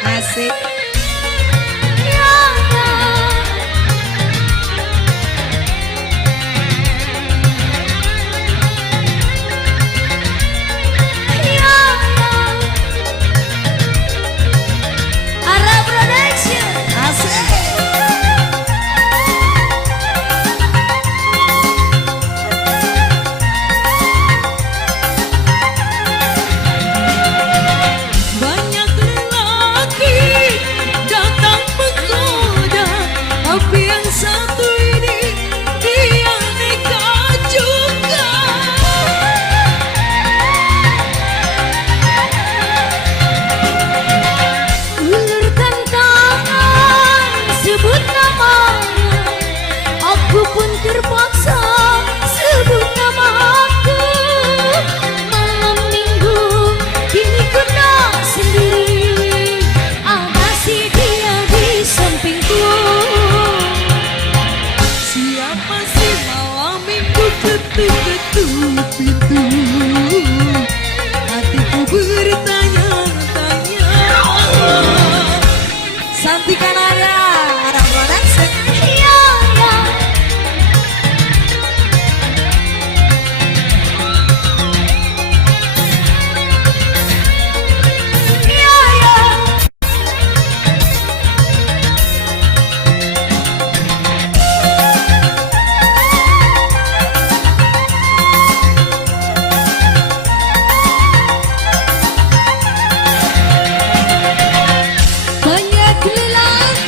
Asik. Ketuk pintu, hatiku bertanya-tanya. Santikan Ara Production. Banyak lelaki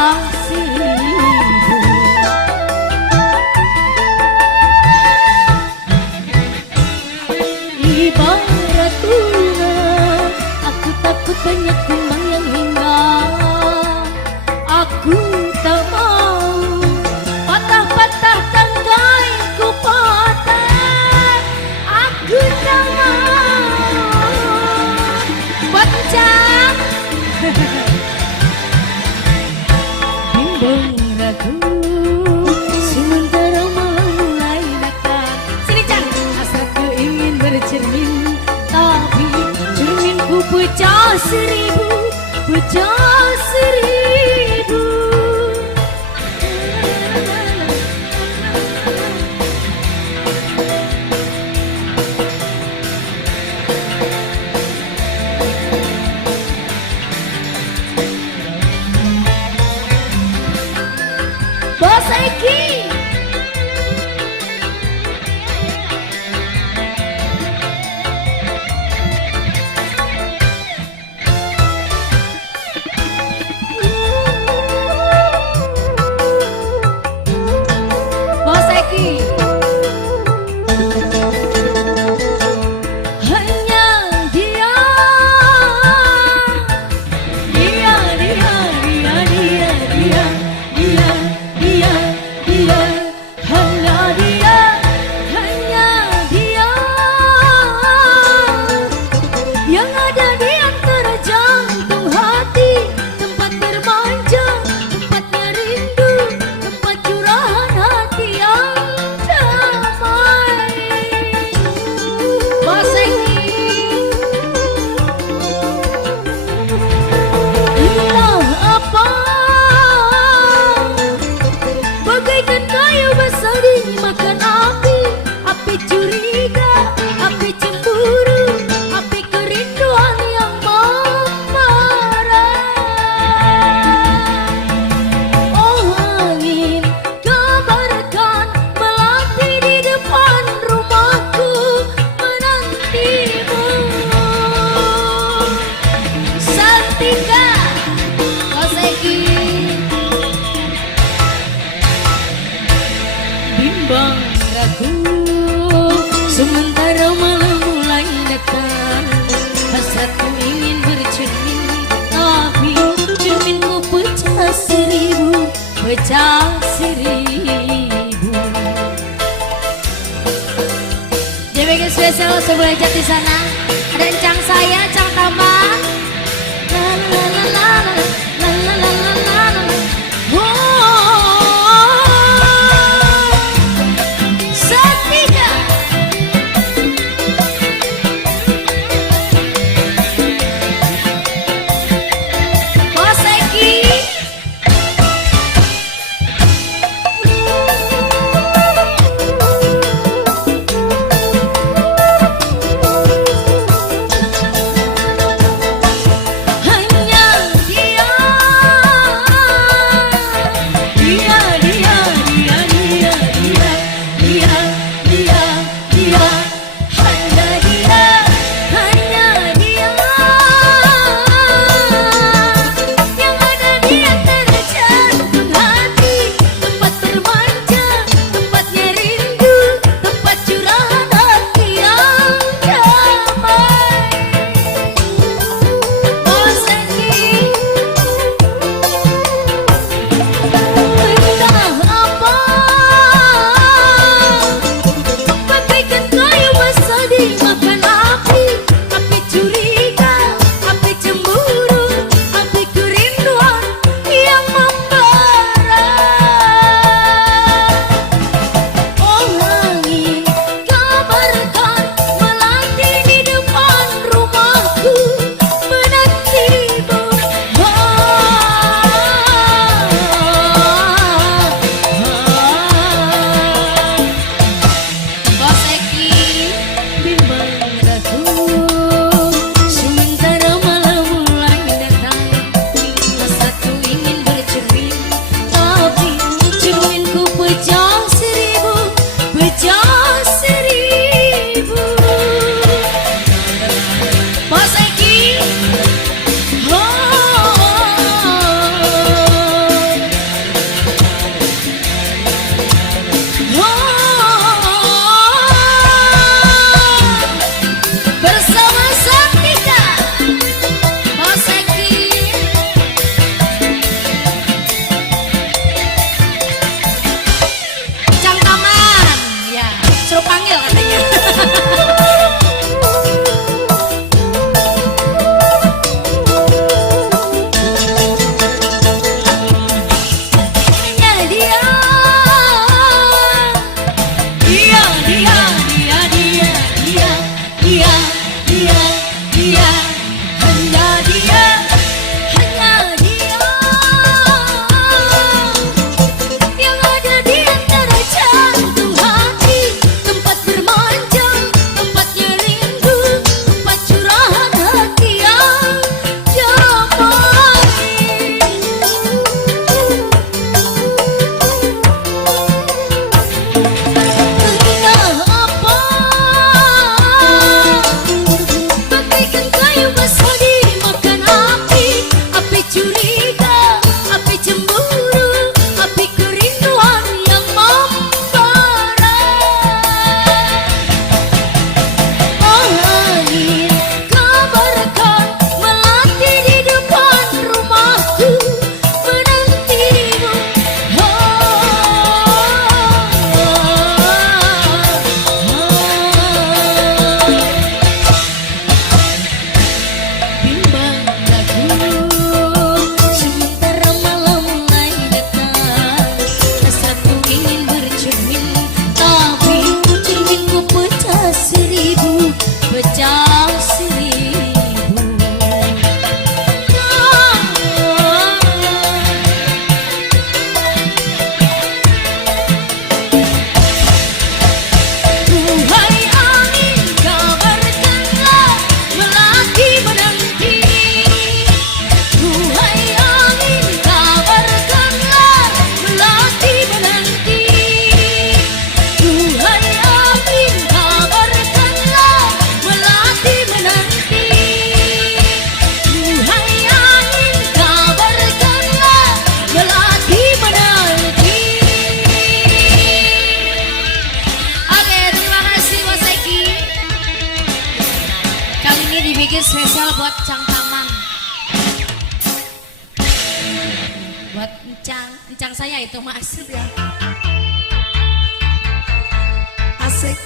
pecah seribu. Ibarat bunga, aku takut banyak kumbang yang indah. Aku tak mau patah-patah tangkai ku patah. Aku tak mau pecah. Bimbang ragu sementara malam mulai datang. Sini Cang, hasratku ingin bercermin, tapi cerminku pecah seribu, pecah seribu. Bos Eki, Bos Eki. Hanya dia, dia, dia, dia, dia, dia, dia, dia, dia, hanya dia, hanya dia yang ada di antara jantung hati, tempat bermanja, tempatnya rindu, tempat curahan hati yang damai. Mas Eki, entah apa, bagaikan kayu basah dimakan api, api curiga, api cemburu, api kerinduan yang membara. Oh angin, kabarkan melati di depan rumahku menantimu. Santika, Mas Eki. Bimbang ragu sementara malam mulai datang. Hasratku ingin bercermin, tapi cerminku pecah seribu, pecah seribu. JBG spesial sebelah jati sana. Ada Cang saya, Cang tambah. La la la la la la la la la la. Santika, Bos Eki. bikin spesial buat Cang Taman. Buat Encang saya itu Mas. Ya. Asik.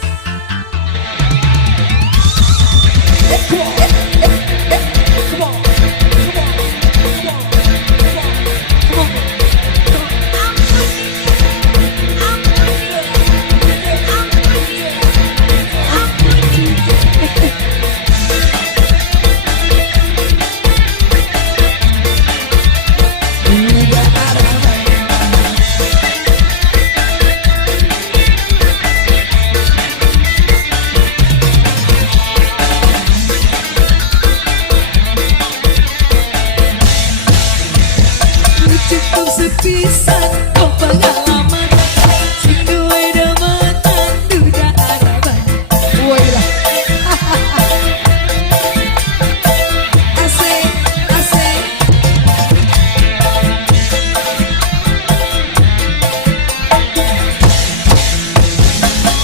Come on. Come on. Come on. Come on. Cukup sepisan kau pengalaman sing duwe demetan duda harapan. Woilah. Asik, asik.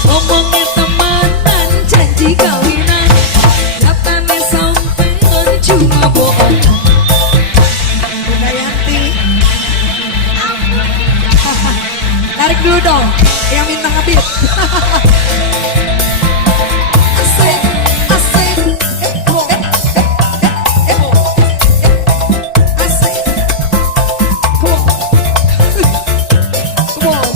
Ngomongnya temanan janji kawinan, nyatane sampean cuma bohongan. Tarik dulu dong, yang minta ngebit. Asik, asik. Asik. Come on. Come on.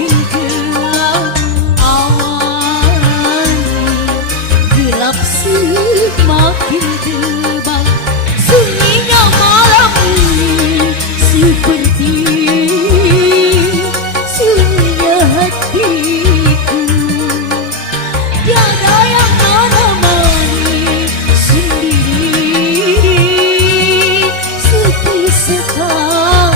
semakin gelap awan, gelap semakin tebal, sunyinya malam ini seperti sunyinya hatiku. Tiada yang menemani, sendiri sepi sekali.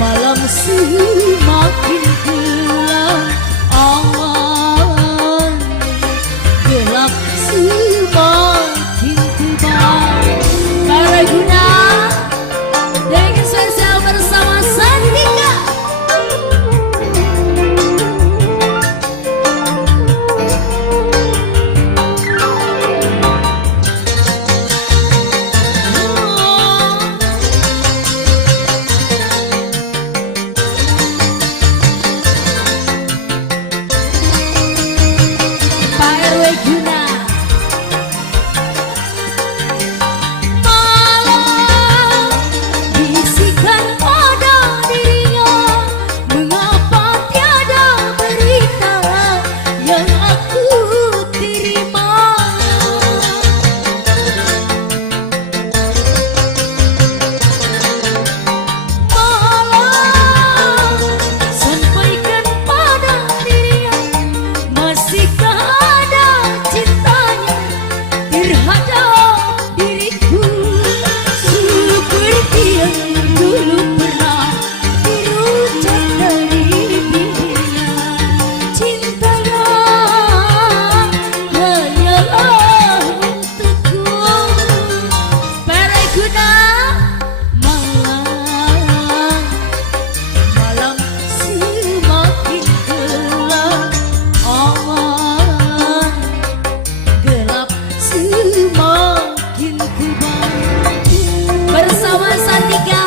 Malam semakin gelap awan, gelap semakin tebal. Para guna dengan spesial bersama Santika. Pak RW Guna. Malam bisikan pada dirinya, mengapa tiada berita yang aku terima. Malam sampaikan pada dirinya, masihkah ada cintanya terhadap diriku, seperti yang dulu pernah terucap dari bibirnya. Cintanya hanyalah untukku. Para guna malam semakin gelap awan, gelap semakin tebal. Bersama Santika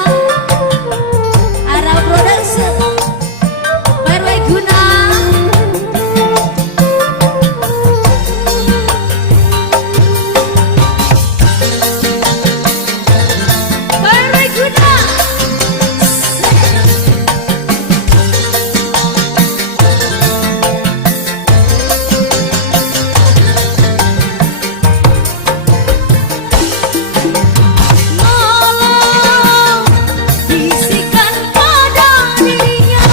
Ara Production, RW Guna. RW Guna. Malam bisikan pada dirinya,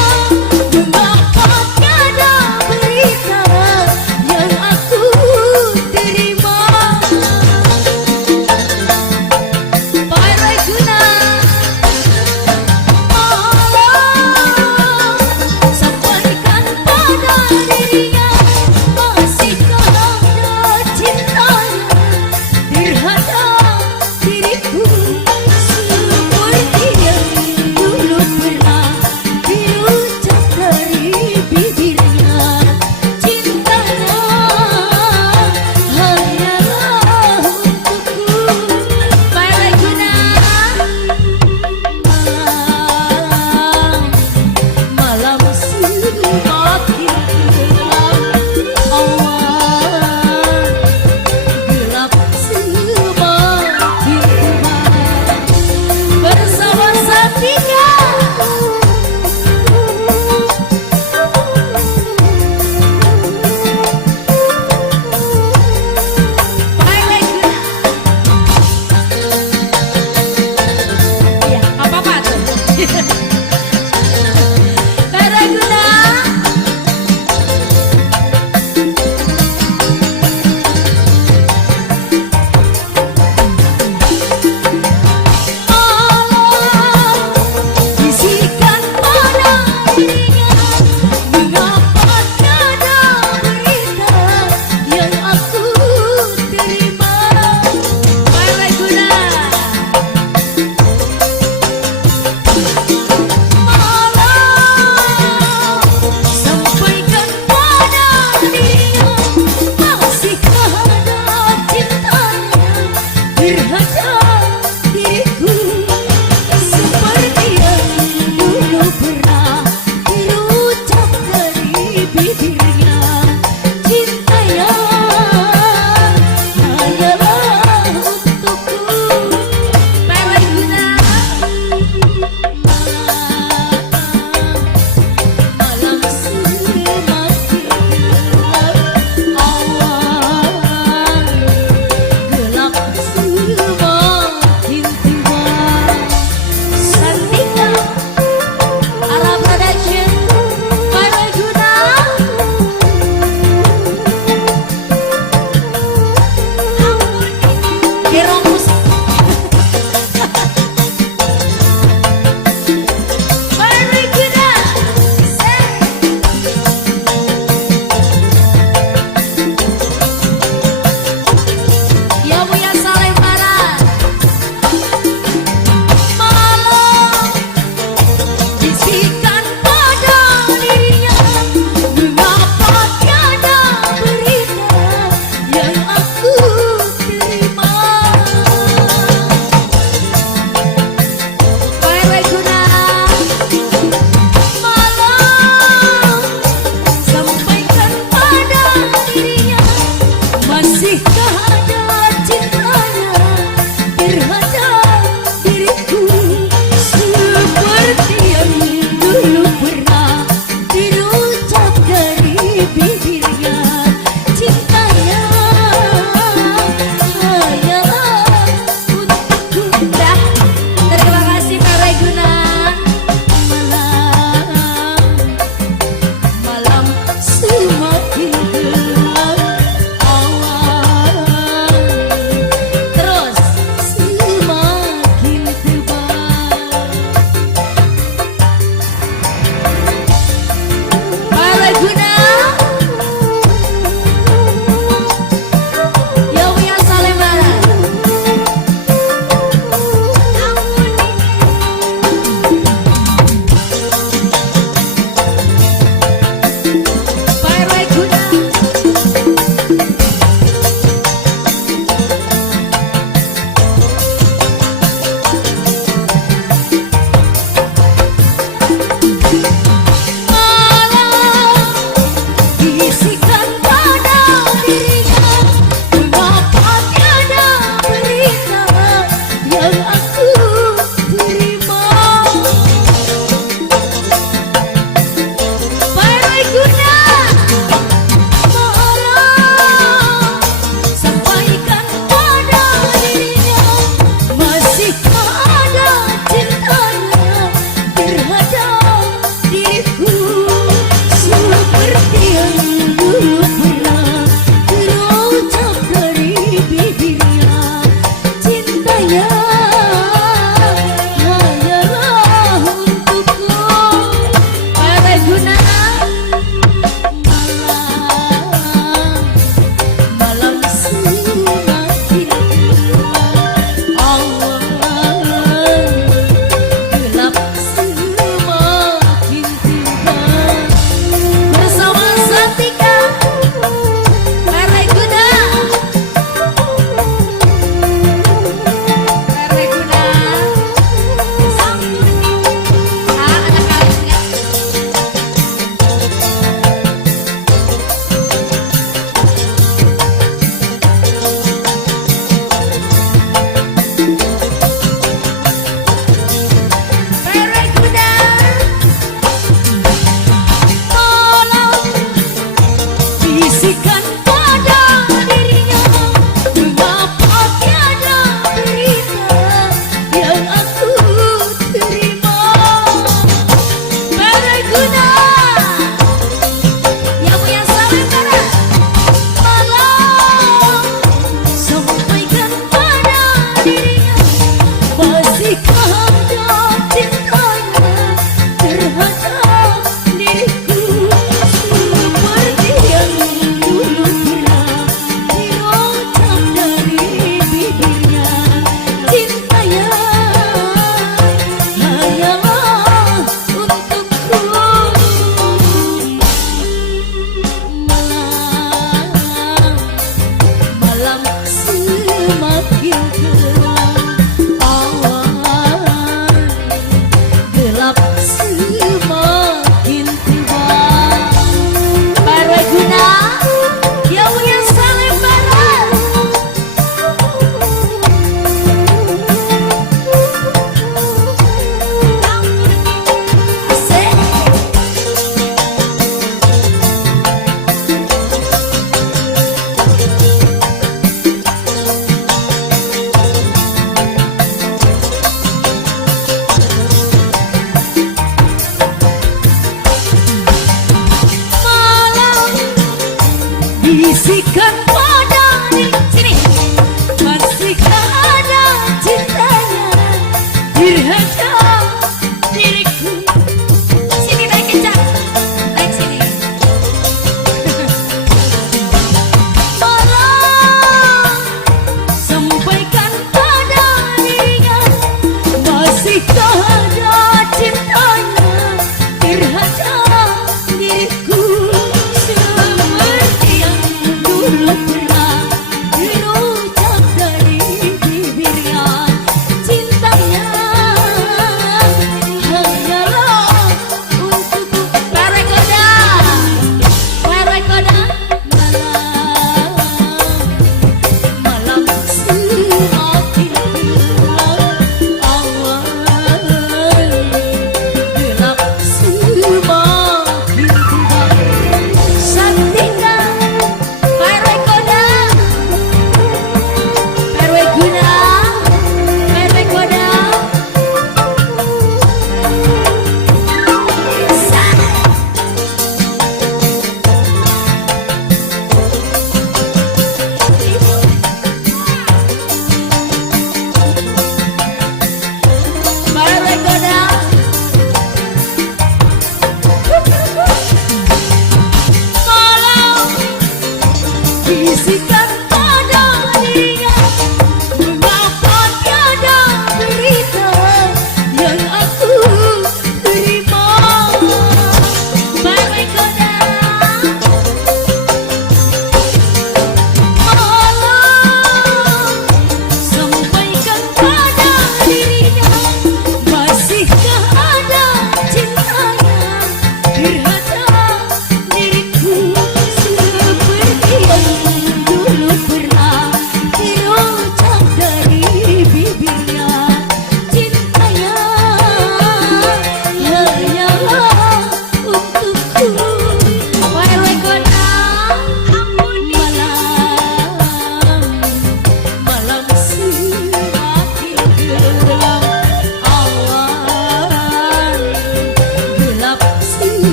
mengapa tiada berita yang aku terima. Pak RW Guna. Malam sampaikan pada dirinya, masihkah ada cintanya terhadap diriku, seperti yang dulu pernah terucap dari bibirnya. Cintanya hanyalah untukku. Para guna malam semakin gelap awan, gelap semakin tebal. Bersama Santika. Pak RW Guna. Iya, apa-apa tuh. Pak RW Guna. Malam bisikan pada dirinya, mengapa tiada berita yang aku terima. Pak RW Guna. Malam sampaikan pada dirinya, masihkah ada cintanya terhadap diriku, seperti yang dulu pernah terucap dari bibirnya. Cintanya hanyalah untukku. Pak RW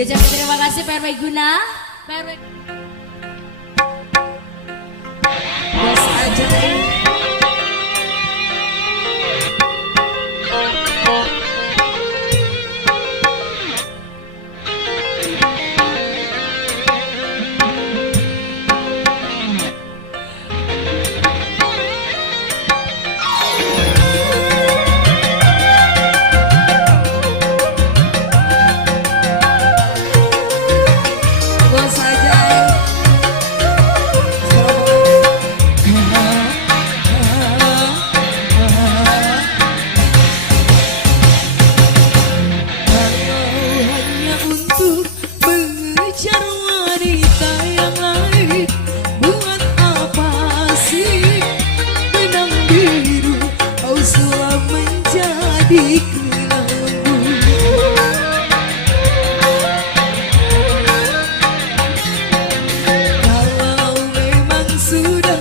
Diucapkan terima kasih PRW Guna. PRW Bos Ajay. Bos Ajay. Hanya untuk mengejar wanita yang lain, buat apa sih benang biru kau sulam menjadi kenangku. Kalau memang sudah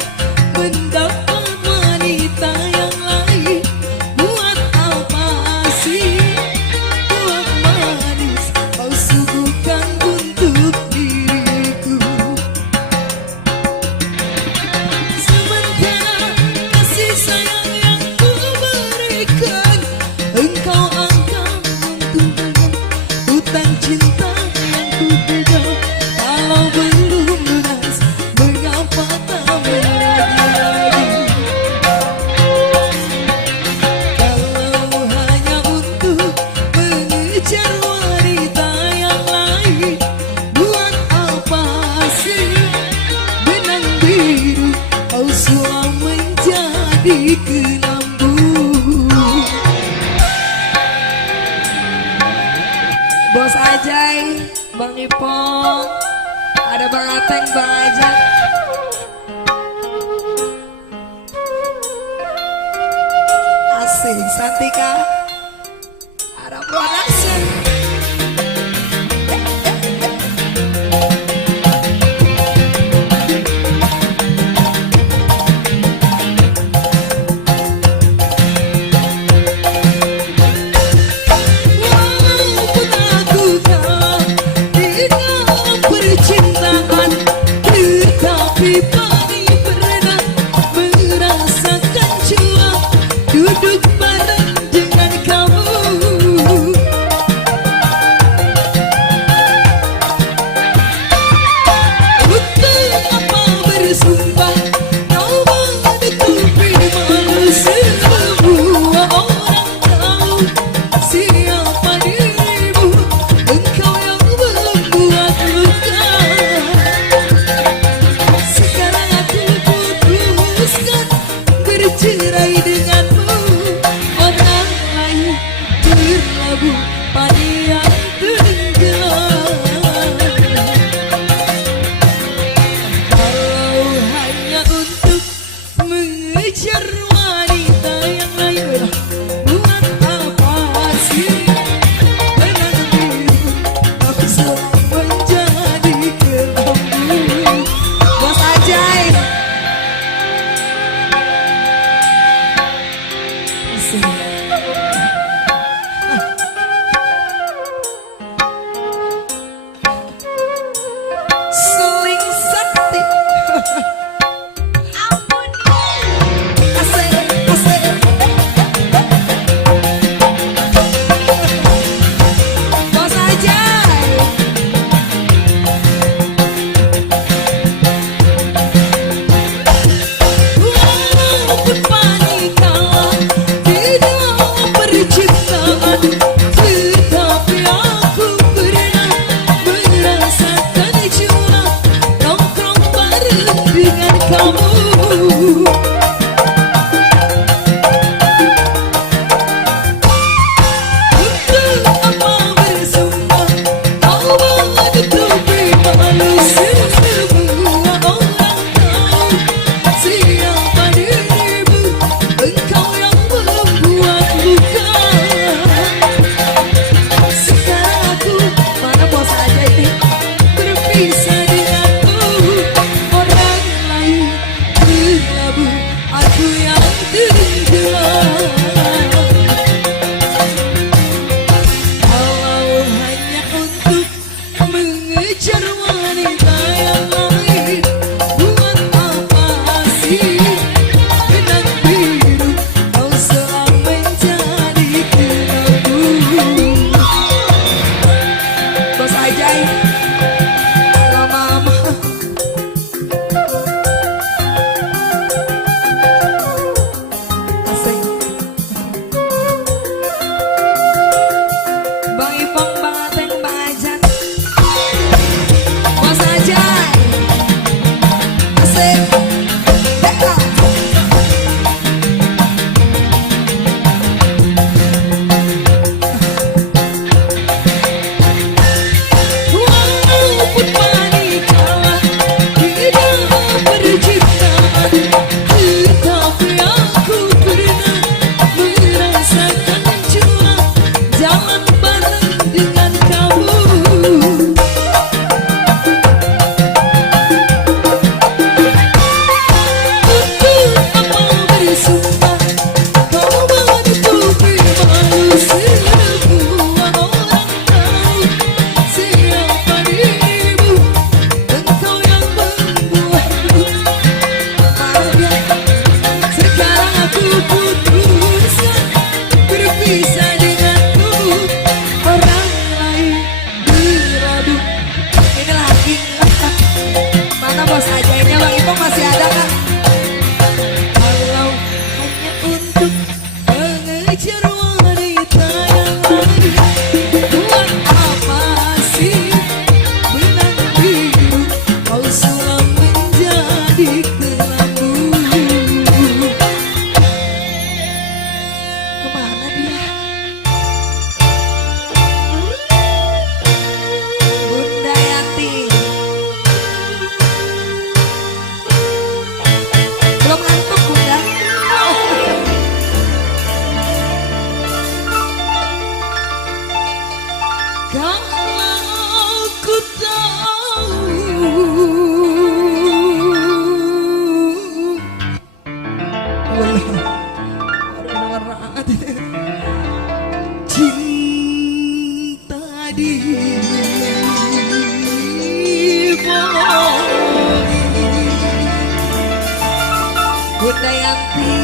mendapat wanita yang lain, buat apa sih buah manis kau suguhkan untuk diriku. Sementara kasih sayang yang ku berikan, engkau anggap untuk hutang cinta yang ku pegang. Kalau belum lunas, mengapa tak lagi? Kalau hanya untuk mengejar wanita yang lain, buat apa sih benang biru kau sulam menjadi kelambu. Bos Ajay, Bang Ipong, ada Bang Ateng, Bang Ajak. Asik, Santika, ada production. Walaupun aku kalah di dalam percintaan, tetapi pagi pernah merasakan jua duduk bareng dengan kamu. Untuk apa bersumpah kau menutupi malu, semua orang tahu siapa dirimu, engkau yang belum buat luka. Sekarang aku putuskan bercerai denganmu, orang lain berlabuh pada yang tenggelam. Kalau hanya untuk mengejar wanita yang lain, buat apa sih benang biru aku sulam menjadi kelambu. Bos Ajay. Asik. Kalau ku tahu warna cinta di Bunda Yanti,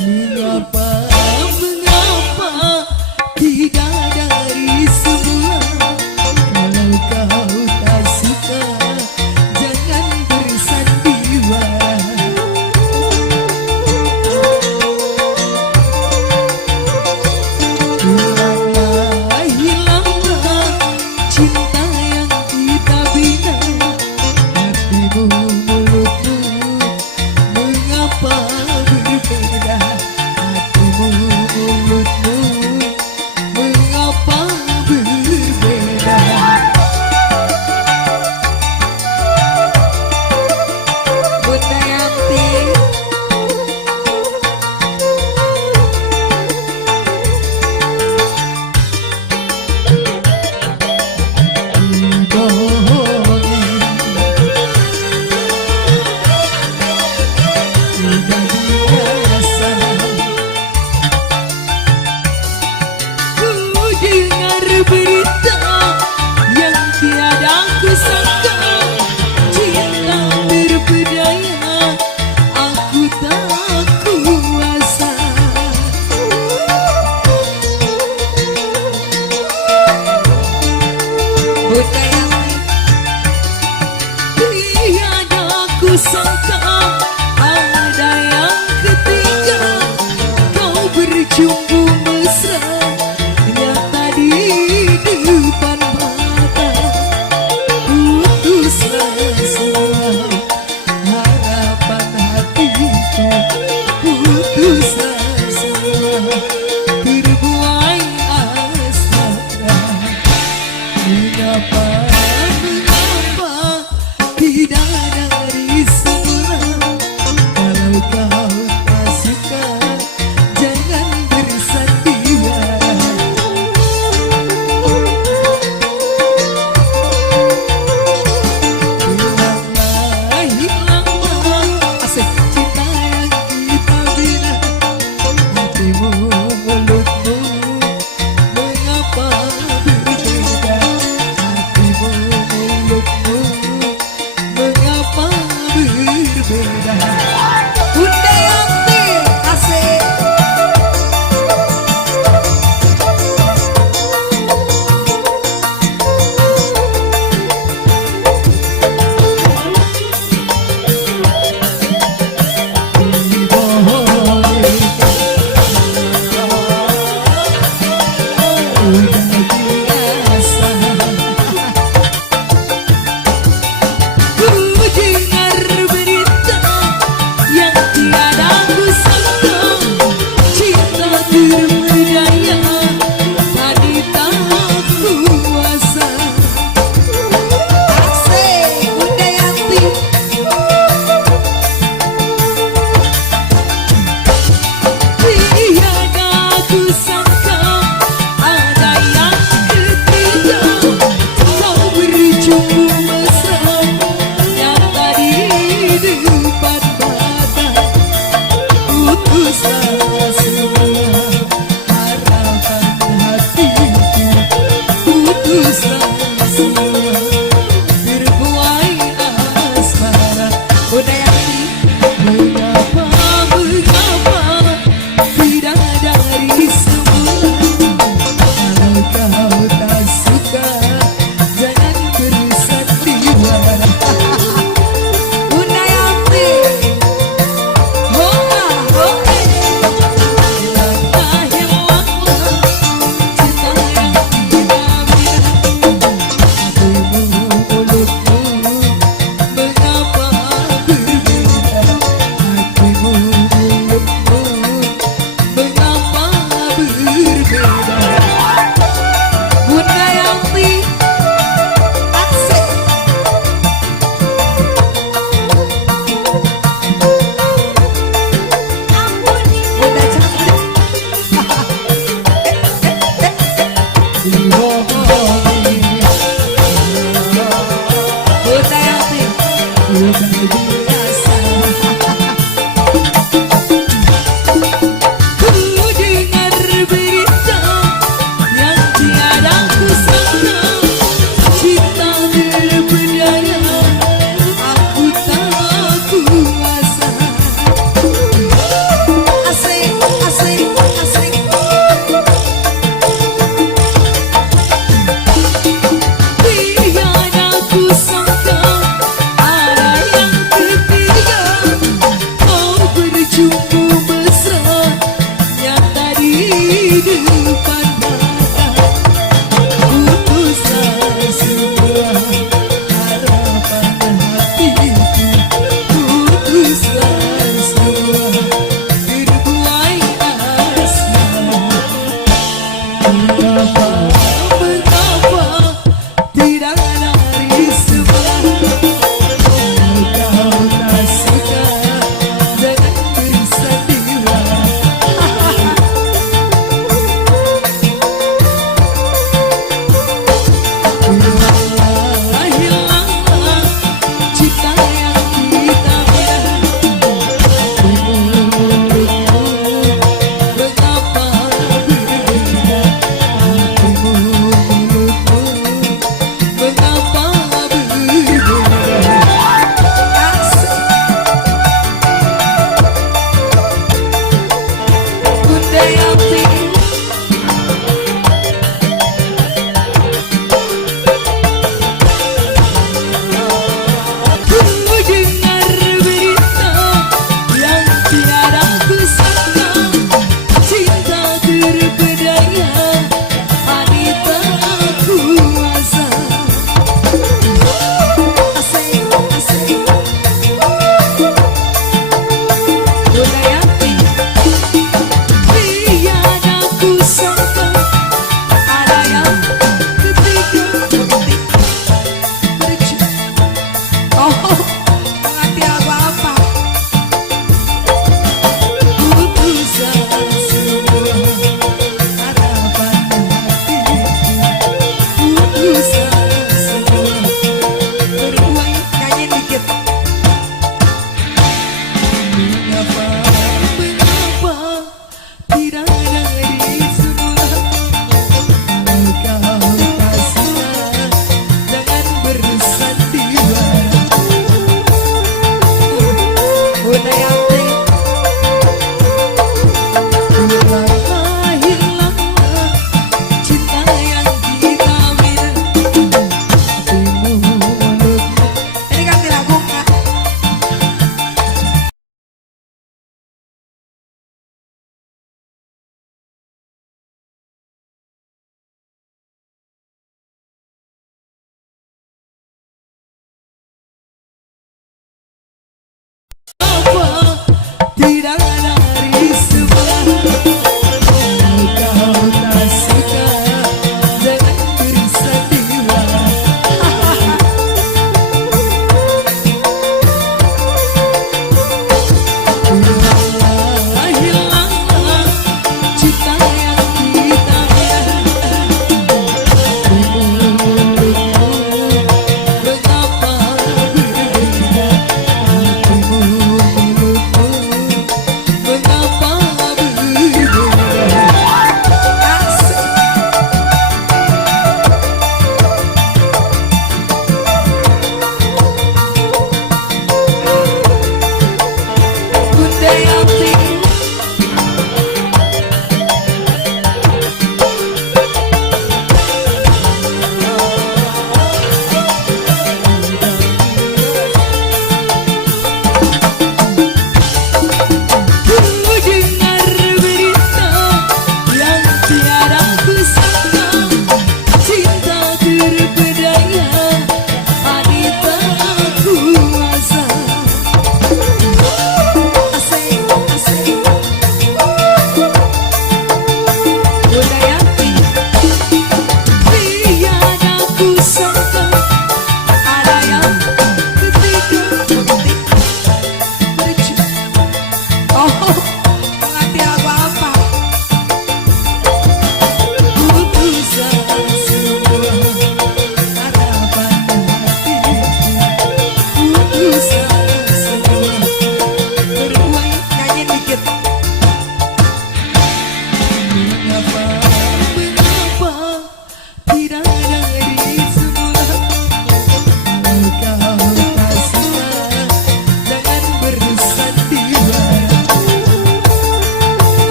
mengapa tidak dari semula? Kalau kau tak suka, jangan bersandiwara. Hilanglah cinta yang kita bina, hatimu mulutmu mengapa berbeda? Aku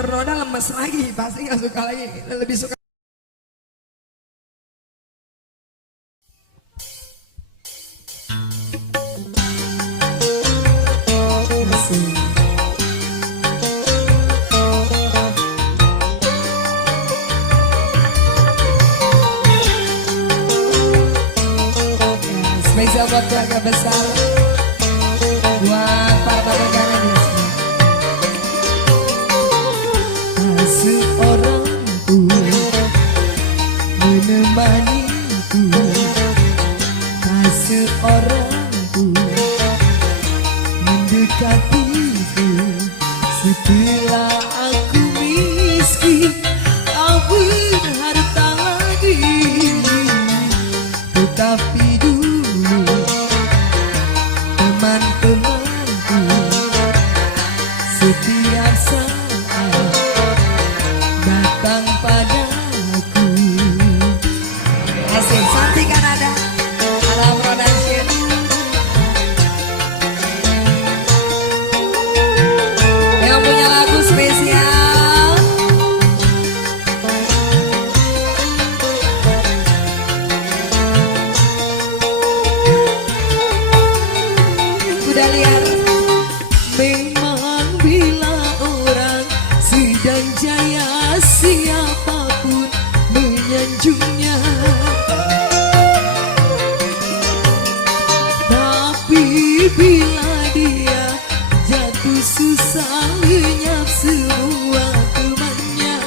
Ternoda lemes lagi, pasti nggak suka lagi, lebih suka. Spesial buat keluarga besar, buat para pemegangan di sini. Seorang tua Setelah aku miskin, aku harta lagi, tetapi dulu teman-temanku setiap saat datang padaku. Asik, Santi Kanada, Ala Production. Yang punya lagu spesial Kuda Liar. Memang bila orang sedang jaya, siapapun menyanjungnya. Tapi bila dia jatuh susah, lenyap semua temannya.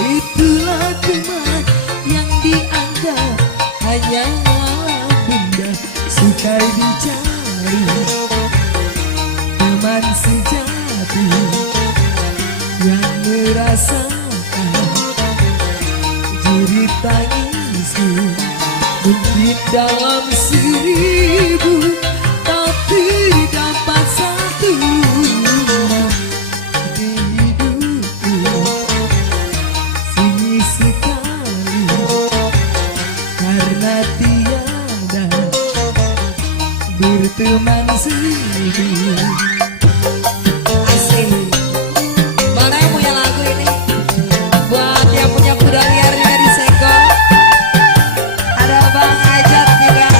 Itulah teman yang dianggap hanyalah benda sukar dicari. Teman sejati yang merasakan jerit tangisku. Mungkin dalam 1000 tak terdapat satu di hidupku. Sunyi sekali karena tiada berteman sehidup. Asik. Mana yang punya lagu ini? Buat yang punya kuda liar juga disenggol. Ada Bang Ajat juga.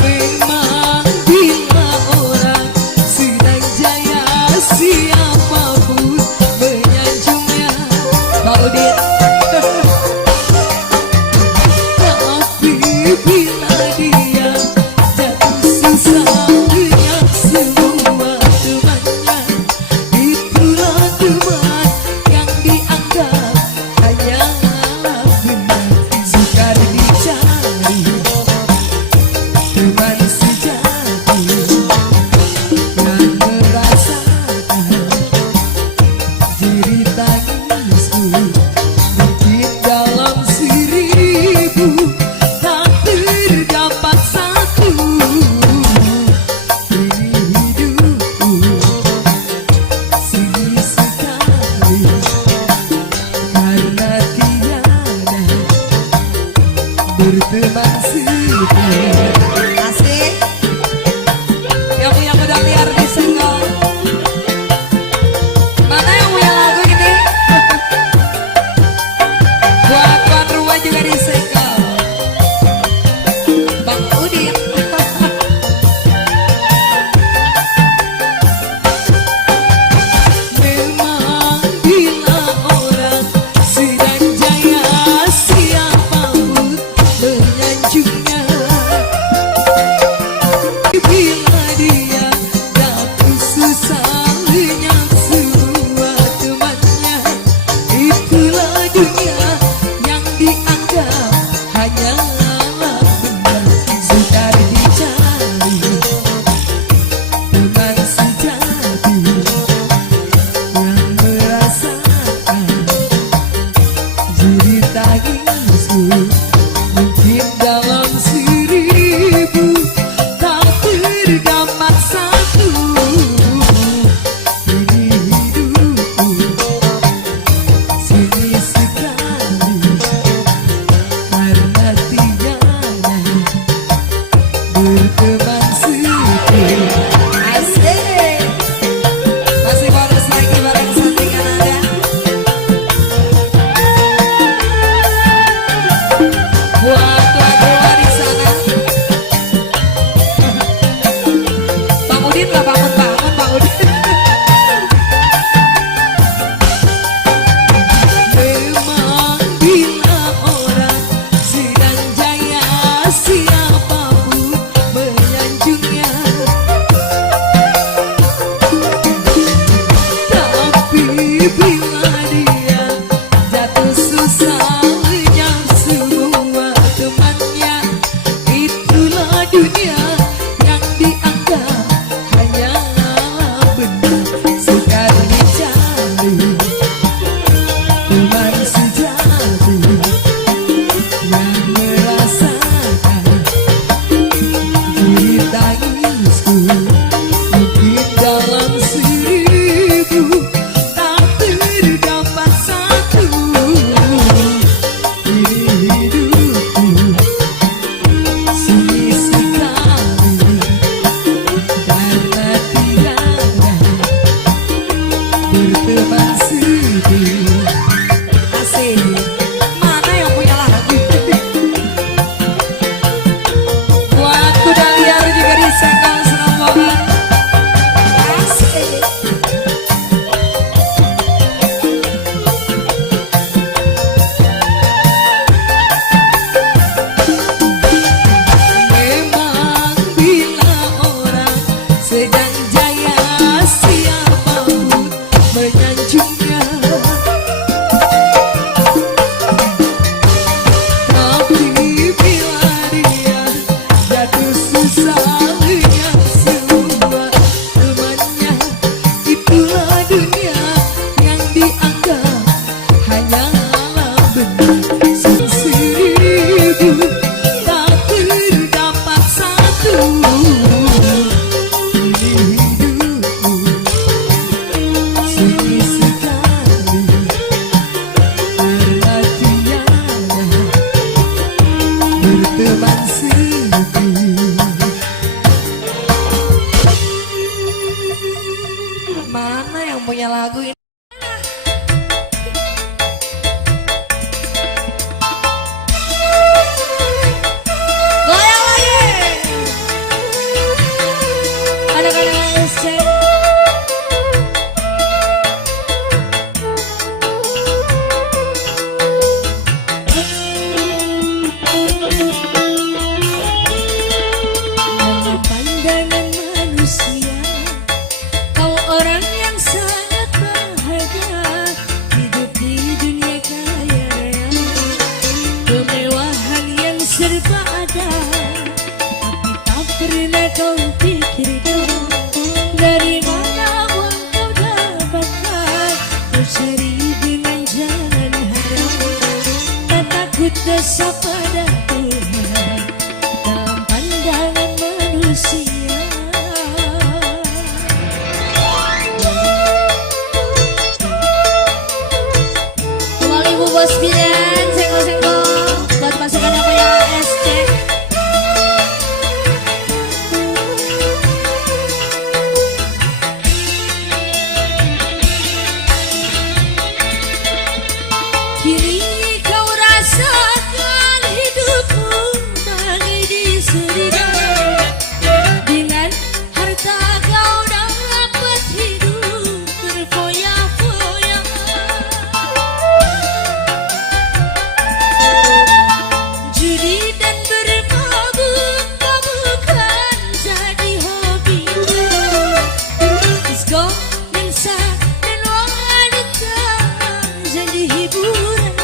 Memang bila orang sedang jaya, siapapun menyanjungnya. Bang Udin. Tapi bila dia jatuh susah, lenyap semua temannya. Itulah teman yang dianggap hanyalah benda sukar dicari. Teman sejati yang merasakan jerit tangisku. Mungkin dalam 1000 tak terdapat satu di hidupku. Sunyi sekali karena tiada berteman setia. Asik. Yang punya kuda liar disenggol. Mana yang punya lagu ini? Buat tuan rumah juga disenggol. Bang Udin. Memang bila orang sedang jaya, siapapun menyanjungnya. teman sepi. Mana yang punya lagu ini? Goyang lagi. Anak-anak SC. Dalam pandangan manusia, kau orang yang sangat bahagia, hidup di dunia kaya raya, kemewahan yang serba ada. Tapi tak pernah kau pikirkan dari mana uang kau dapatkan. Kau cari dengan jalan haram, tak takut dosa pada Tuhan. Dalam pandangan manusia, kembali Bu Bos Bidan, senggol-senggol buat pasukan yang punya SC. Kini kau rasakan hidupmu bagai di surga. Dengan harta kau dapat hidup berfoya-foya. Judi dan bermabuk kau bukan jadi hobi. Disko, dansa, dan wanita jadi hiburan.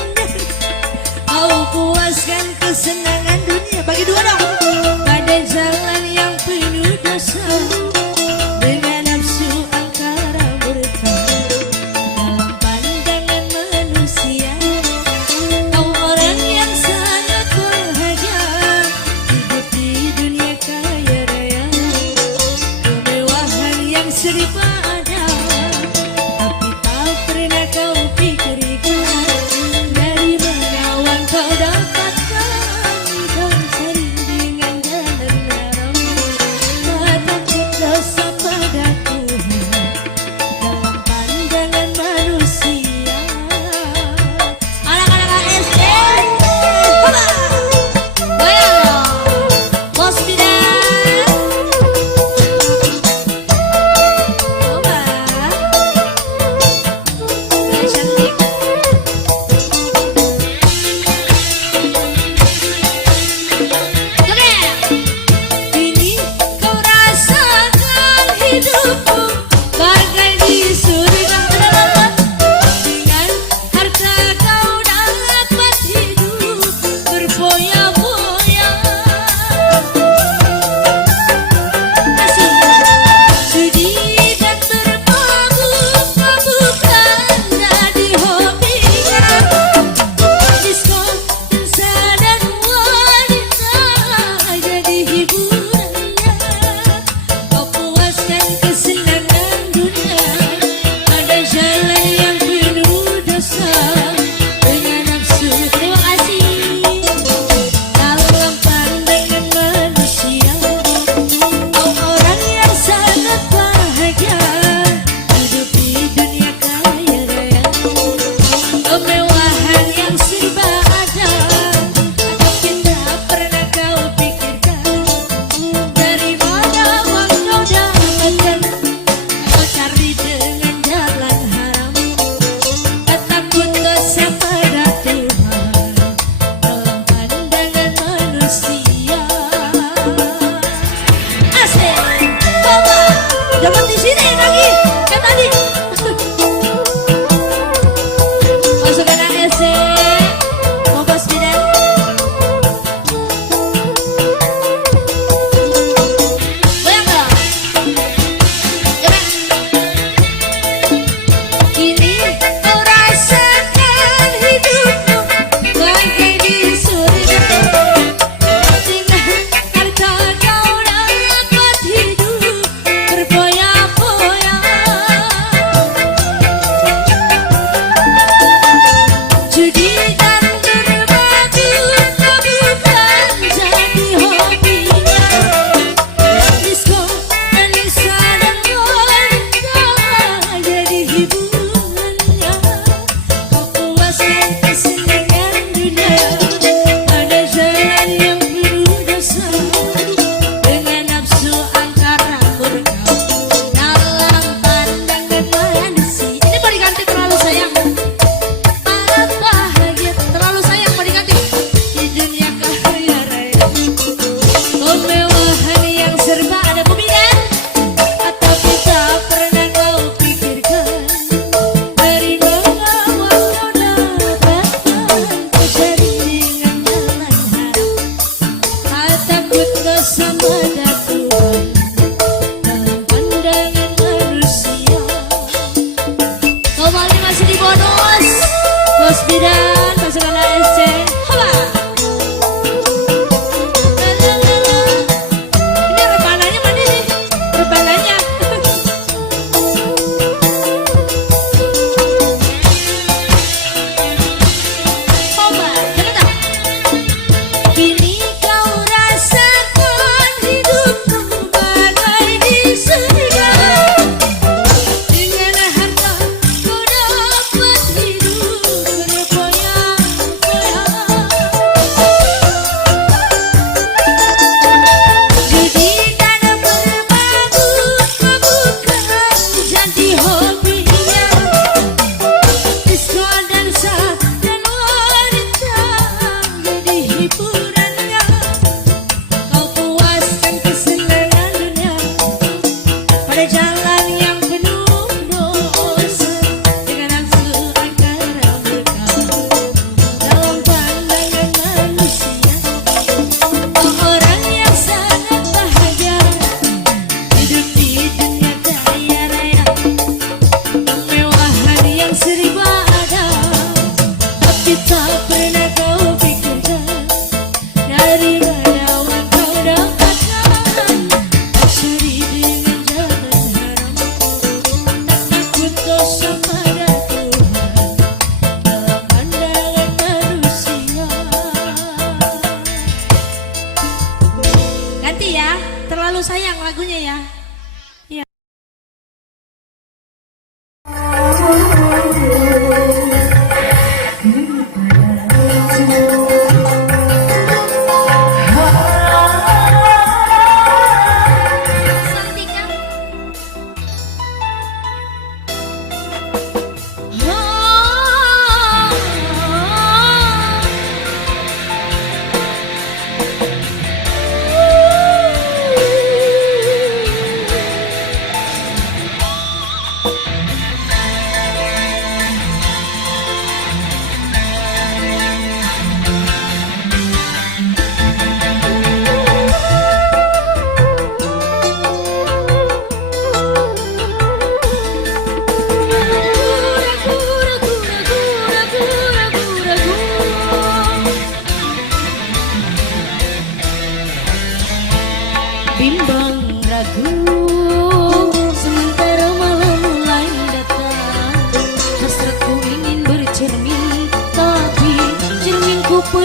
Kau puaskan kesenangan dunia. Bagi dua dong. Pada jalan yang penuh dosa, dengan nafsu angkara murka. Dalam pandangan manusia, kau orang yang sangat bahagia, hidup di dunia kaya raya, kemewahan yang serba ada. Tapi tak pernah kau pikirkan dari mana uang kau dapatkan. Kau cari dengan jalan haram, tak takut dosa pada Tuhan. Dalam pandangan manusia, anak-anak ASD, coba goyang dong, Bos Bidan, coba yang cantik. Oke. Kini kau rasakan hidupmu bagai di surga. Dengan harta kau dapat hidup berfoya-foya. Asik. Judi dan bermabuk kau bukan jadi hobi. Disko, dansa, dan wanita jadi hiburannya. Kau puaskan kesenangan dunia, ada jalan yang penuh dosa, dengan nafsu. Terima kasih. Dalam pandangan manusia, kau orang yang sangat bahagia, hidup di dunia kaya raya, kemewahan yang serba ada. Tapi tak pernah kau pikirkan dari mana uang kau dapatkan. Kau cari dengan jalan haram, tak takut dosa pada Tuhan. Dalam pandangan manusia, asik. Bawa, jangan di sini lagi kayak tadi. Pasukan ASC, mau Bos Bidan. Goyang dong. Coba. Kini kau rasakan hidupmu bagai di surga. Dengan harta kau dapat hidup berfoya-foya.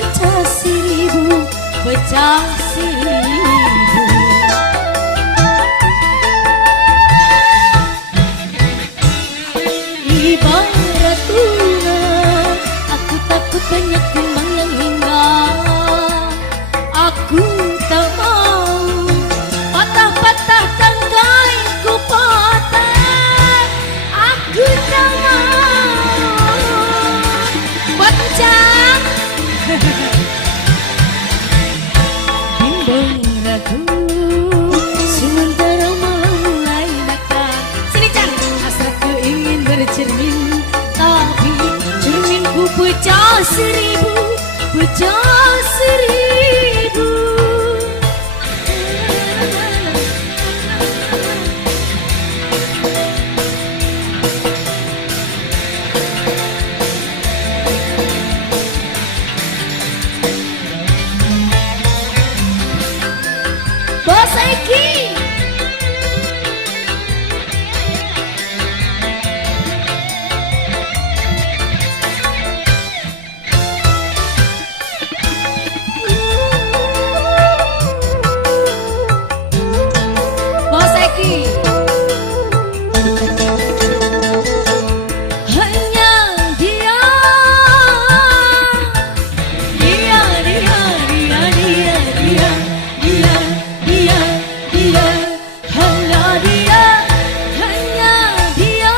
pecah seribu, pecah seribu. Ibarat bunga, aku takut banyak kumbang yang indah. Aku tak mau patah-patah tangkai ku patah. Aku tak mau pecah. Bimbang ragu, sementara malam mulai datang. Sini Cang, hasratku ingin bercermin, tapi cerminku pecah seribu, pecah seribu. Bos Eki, Bos Eki. Hanya dia, dia, dia, dia, dia, dia, dia, dia, dia, hanya dia, hanya dia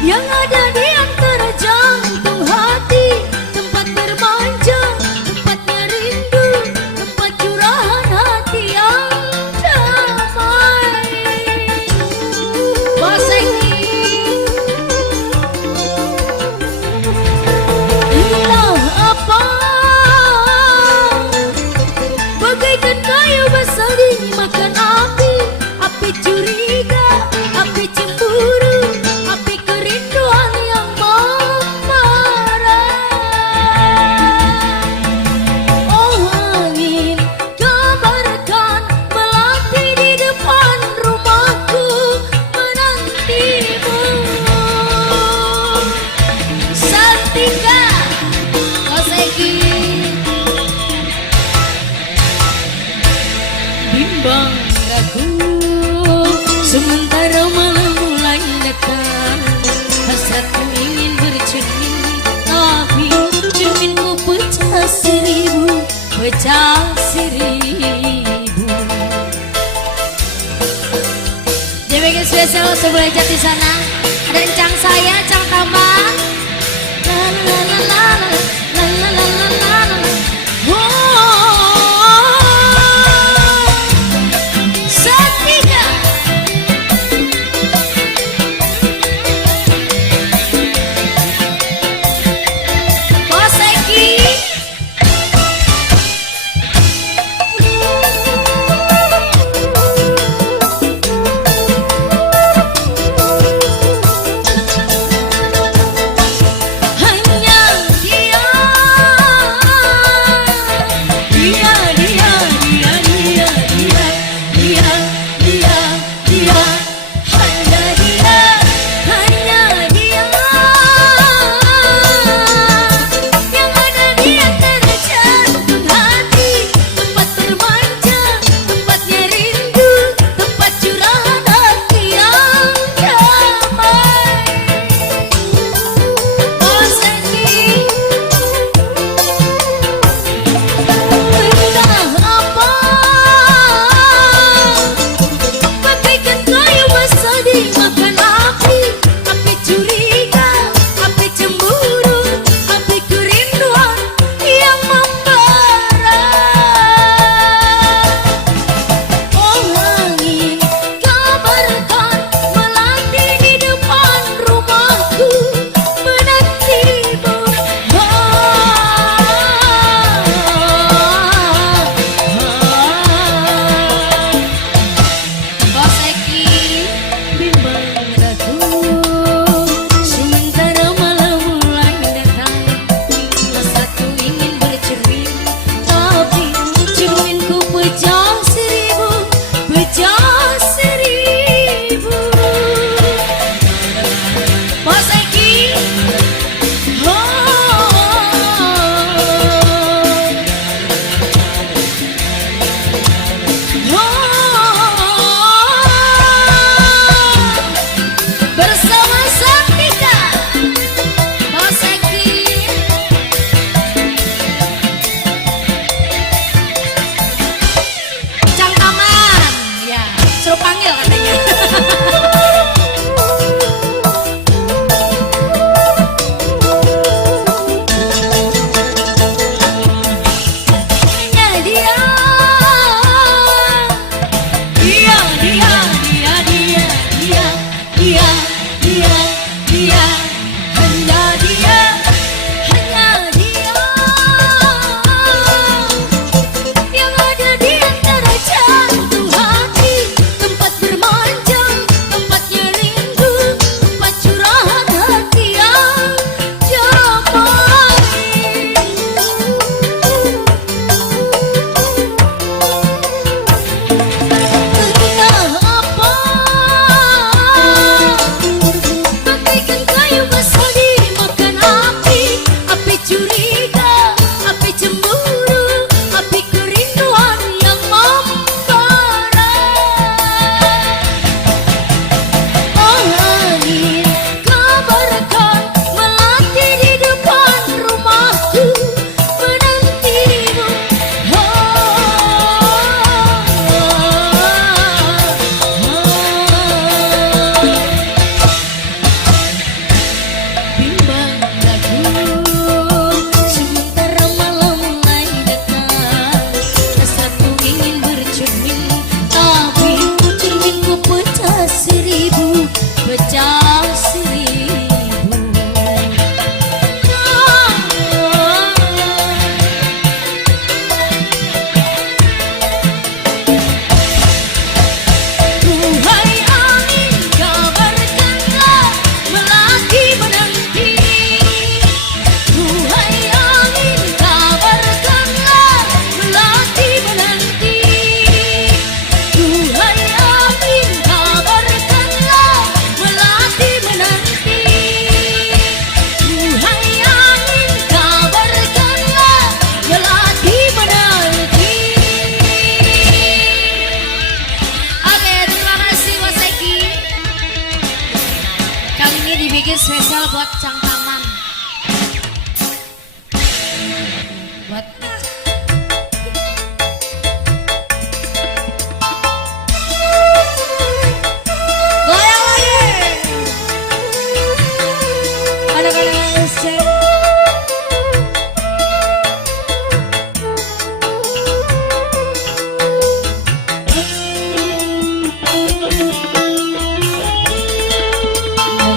yang ada di antara jantung hati, tempat bermanja, tempatnya rindu, tempat curahan hati yang damai. Bos Eki, entah apa, bagaikan kayu basah dimakan api, api curiga, api cemburu, api kerinduan yang membara. Oh angin, kabarkan melati di depan rumahku menantimu. Santika, Bos Eki. Bimbang ragu, sementara malam mulai datang. Hasratku ingin bercermin, tapi cerminku pecah seribu, pecah seribu. JBG spesial sebelah jati sana. Ada Encang saya, Cang Tama. La la la la la la la la la la la. Oh, Santika. Bos Eki. curiga, api cemburu, api kerinduan yang membara. Oh angin, kabarkan melati di depan rumahku menantimu. Bimbang lagu sementara malam mulai datang. Hasratku ingin bercermin, tapi cerminku pecah seribu, pecah seribu. Duhai angin, kabarkanlah melati menanti. Duhai angin, kabarkanlah melati menanti. Duhai angin, kabarkanlah melati menanti. Duhai angin, kabarkanlah melati menanti. Oke, terima kasih Mas Eki. Kali ini dibikin spesial buat Cang Taman. Buat goyang lagi. Anak-anak SC.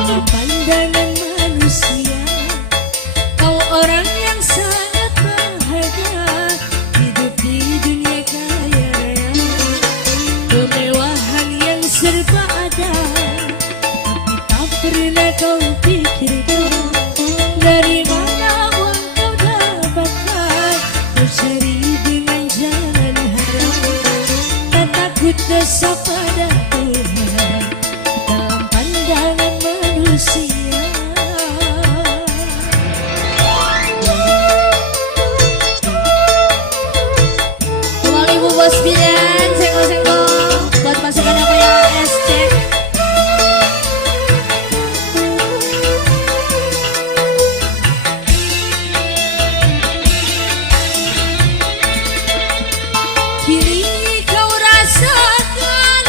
Dalam pandangan manusia, kau orang yang sangat bahagia, hidup di dunia kaya raya, kemewahan yang serba ada, tapi tak pernah kau pikirkan dari mana uang kau dapatkan. Kau cari dengan jalan haram, tak takut dosa pada Tuhan. Dalam pandangan manusia, kembali Bu Bos Bidan, senggol-senggol buat masukan yang punya SC. kini kau rasakan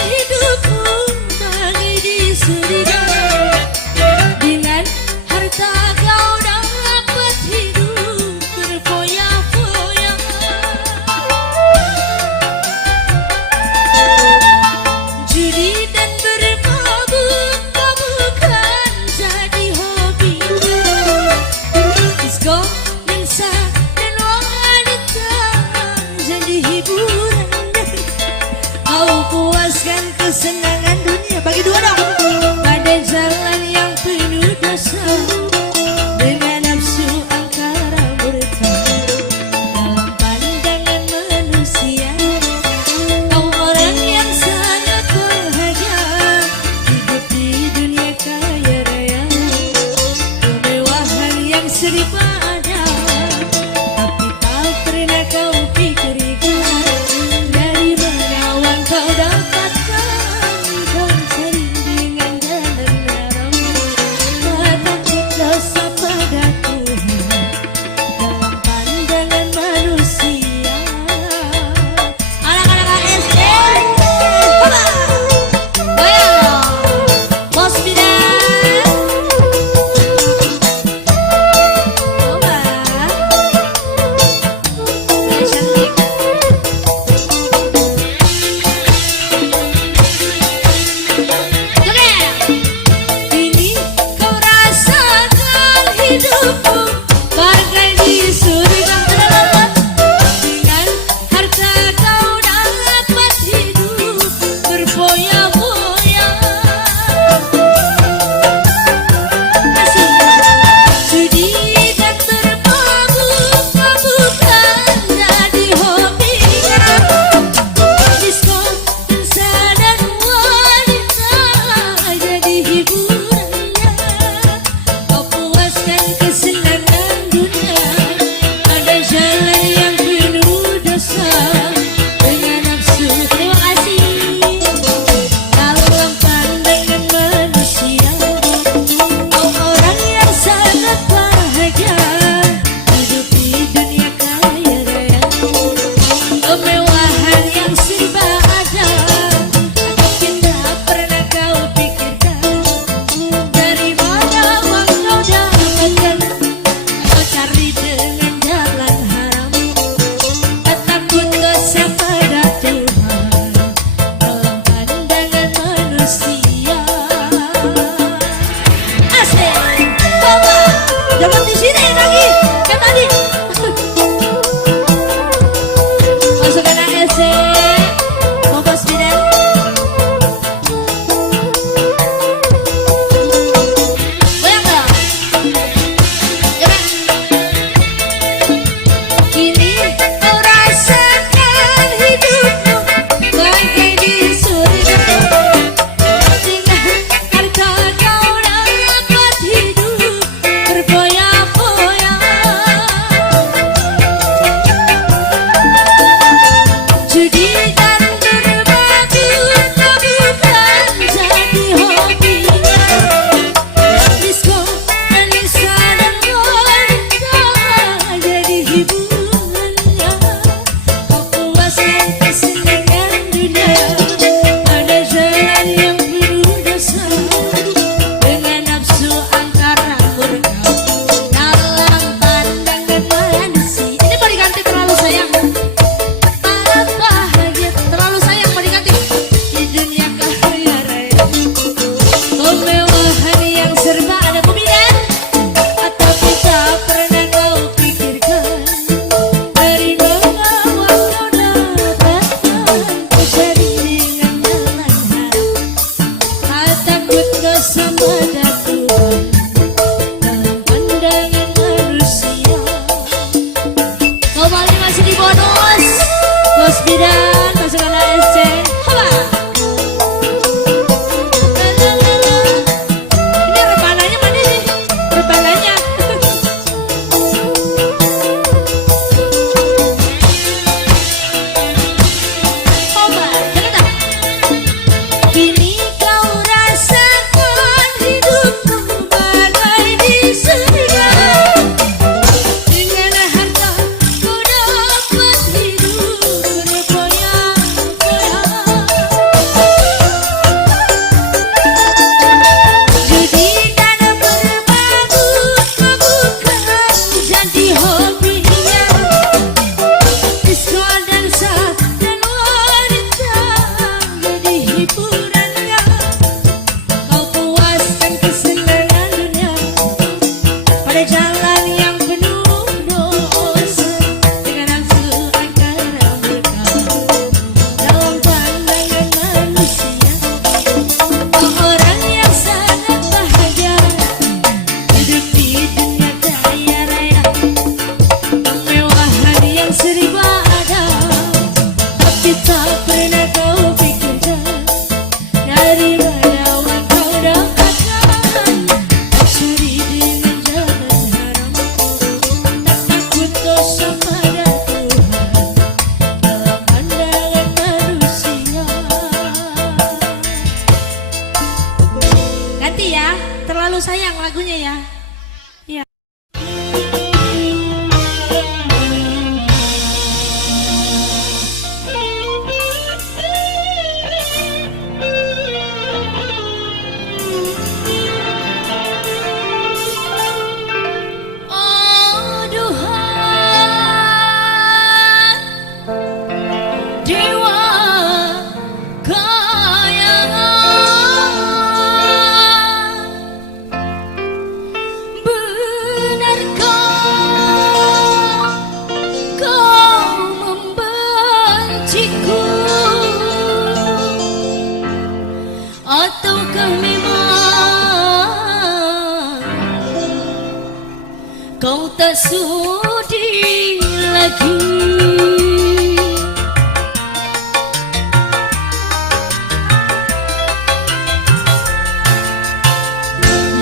lagi.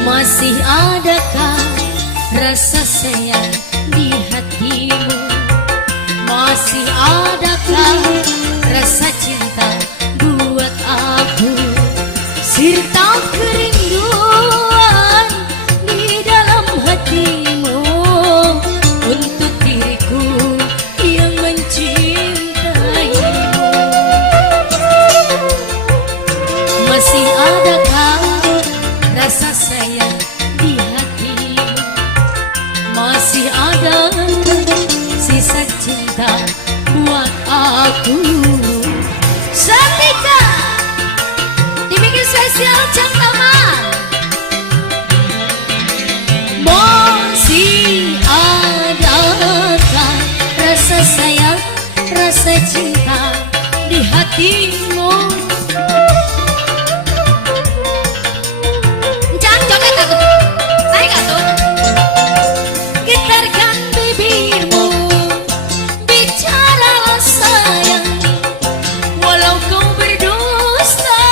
Masih adakah rasa sayang di hatimu? Masih adakah rasa cinta buat aku? Serta kerinduan di dalam hatimu untuk diriku yang mencintaimu. Masih adakah rasa sayang di hatimu? Masih ada sisa cinta buat aku? Setika dibikin spesial Cang Taman. Masih adakah rasa sayang, rasa cinta di hatimu? Jangan joget aku, naik gak tuh? Getarkan bibirmu, bicaralah sayang. Walau kau berdusta,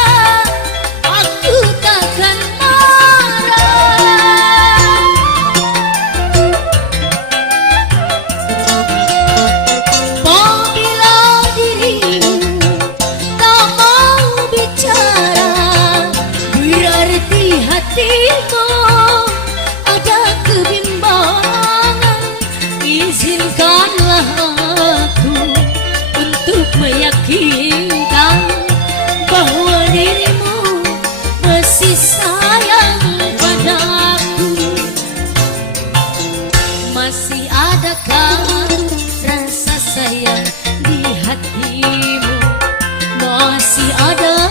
aku takkan marah. Apabila dirimu tak mau bicara, berarti hatimu ada kebimbangan. Izinkanlah aku untuk meyakinkan bahwa dirimu masih sayang padaku. Masih adakah rasa sayang di hatimu? Masih ada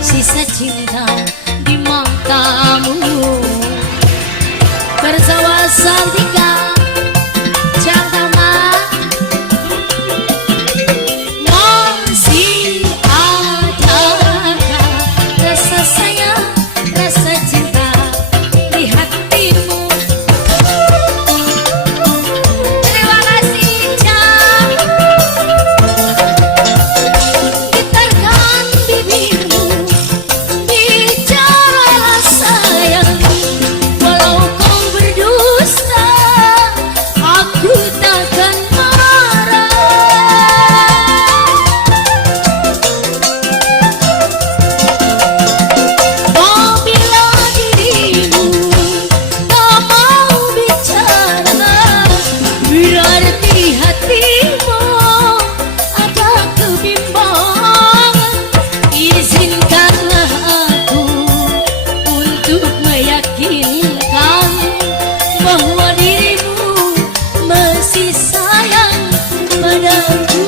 sisa cinta di matamu? Bersama Santika Cang Taman. Masih adakah rasa sayang, rasa cinta di hatimu? Terima kasih Cang. Getarkan bibirmu, bicaralah sayang. Walau kau berdusta, aku takkan marah. Apabila dirimu tak mau bicara, berarti hatimu ada kebimbangan. Izinkanlah aku untuk meyakinkan bahwa dirimu masih sayang padaku.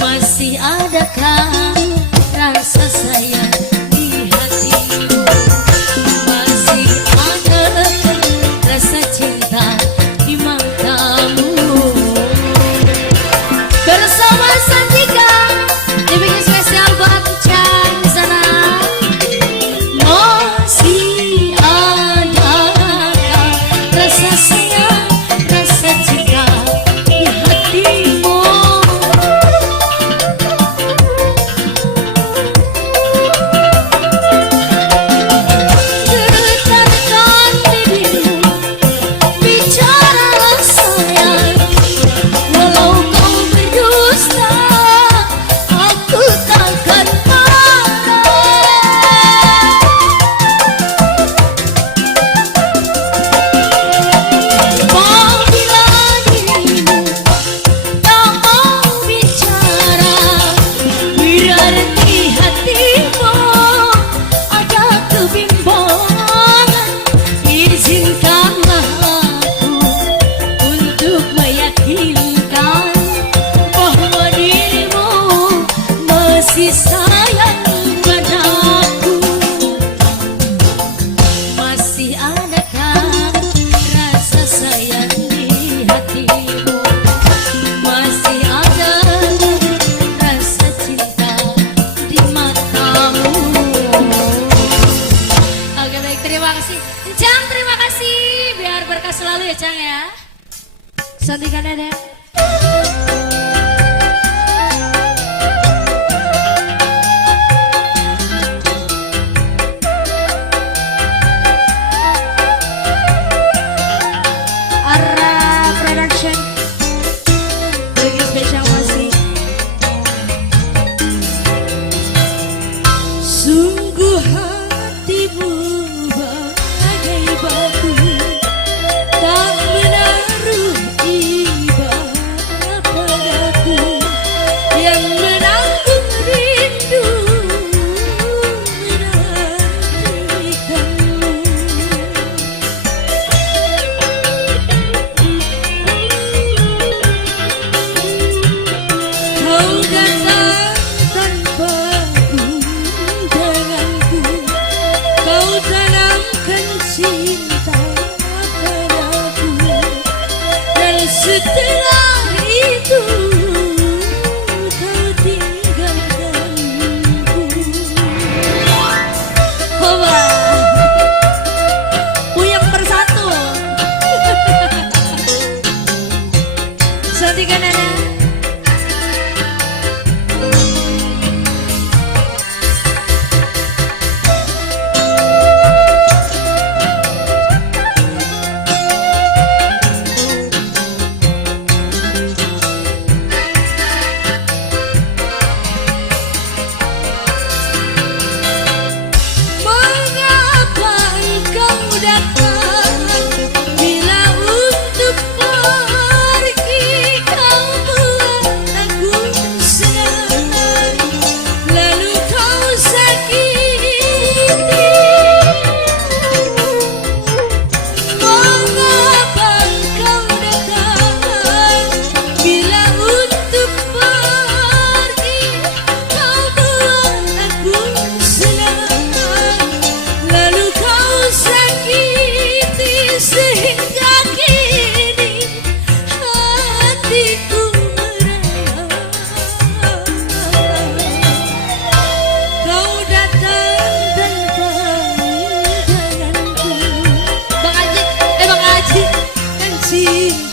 Masih adakah rasa sayang di hatimu? Masih ada rasa cinta di matamu? Bersama Santika dibikin spesial buat Cang di sana. Masih adakah rasa sayang, rasa cinta di hatimu? Getarkan bibirmu, bicaralah sayang. Walau kau berdusta, aku takkan marah. Apabila dirimu tak mau bicara, berarti hatimu ada kebimbangan. Izinkanlah aku untuk meyakinkan bahwa dirimu masih sayang padaku. Masih adakah rasa sayang di hatimu? Masih ada rasa cinta di matamu? Oke baik, terima kasih Cang, terima kasih. Biar berkah selalu ya Cang ya. Santikan Dedek. Ara Production bagi spesial masih. Sungguh hatimu bagai batu, tak menaruh iba padaku, yang menanggung rindu menantikanmu. Kau datang tanpa undanganku, kau tanamkan cinta padaku, dan setelah itu kau tinggalkanku. Hoba. Puyeng bersatu. Santikan Dedek. Mengapa engkau datang bila untuk pergi kau buat aku senang, lalu kau sakiti. Mengapa engkau datang bila untuk pergi kau buat aku senang, lalu kau sakiti, sehingga kini hatiku merana. Kau datang tanpa undanganku, Bang Ajit, Bang Ajit. dan cinta